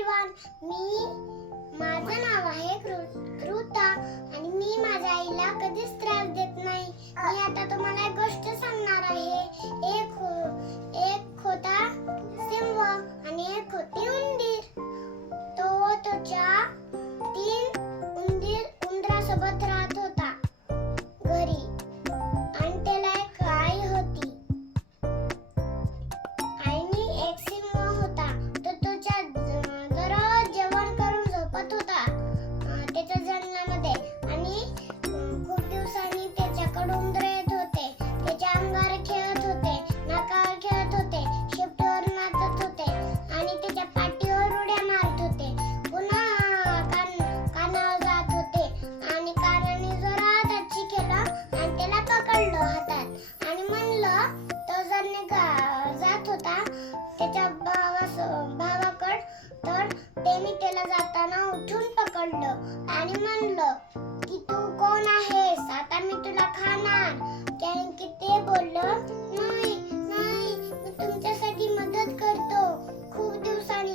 Everyone मी माझं नाव आहे कृता आणि मी माझ्या आईला कधीच त्रास देत नाही. आणि म्हणलं तो जर जात होता त्याच्या भावा भावाकड तर त्याने त्याला जाताना उठून पकडलं आणि म्हणलं की तू कोण आहेस? आता मी तुला खाणार. कारण की ते बोललं नाही नाही मी तुमच्यासाठी मदत करतो खूप दिवसांनी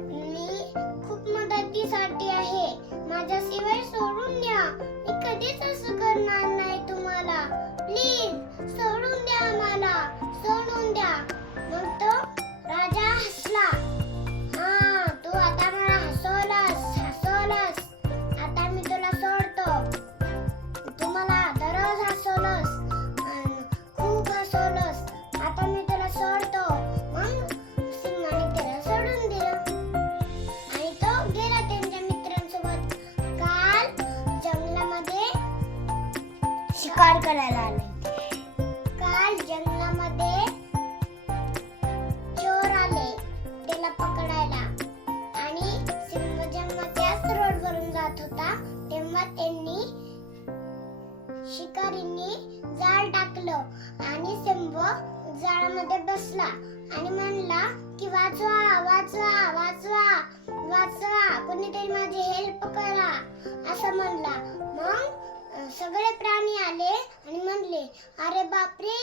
मी खूप मदतीसाठी आहे. माझ्याशिवाय सोडून द्या. मी कधीच सोडतो मग सिंहाने त्याला सोडून दिलं आणि तो गेला त्यांच्या मित्रांसोबत काल जंगलामध्ये शिकार करायला आले काल जंगलामध्ये चोर आले त्याला पकडायला आणि सिंह जेव्हा त्याच रोडवरून जात होता तेव्हा त्यांनी शिकारींनी जाळ टाकलं आणि सिंह जाळामध्ये बसला आणि म्हणला की वाचवा वाचवा वाचवा वाचवा कोणीतरी माझी हेल्प करा. असं म्हणला. मग सगळे प्राणी आले आणि म्हणले अरे बापरे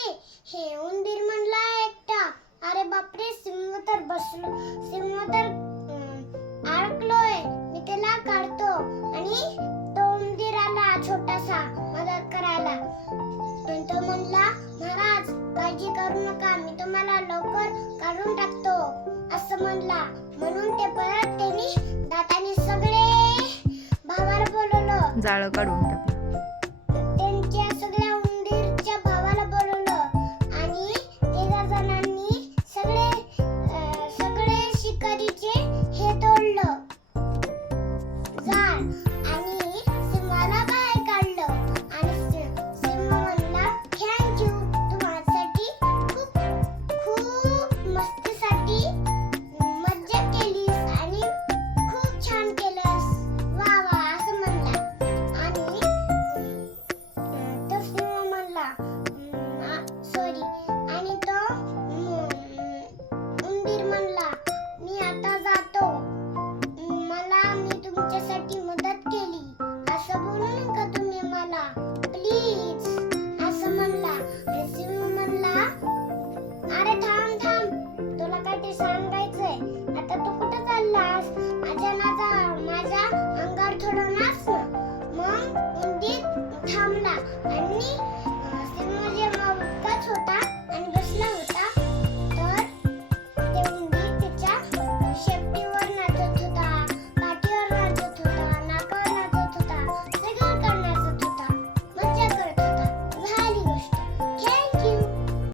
हे उंदीर म्हणला एकटा. अरे बापरे सिंह तर बसलो सिंह तर अडकलोय. मी त्याला काढतो. आणि तो उंदीर आला छोटासा मदत करायला. आणि तो म्हणला महाराज काळजी करू नका. मी तुम्हाला लवकर काढून टाकतो. असं म्हणला. म्हणून ते परत त्यांनी दाताने सगळे भावाला बोलवलं. जाळं काढून टाकलं.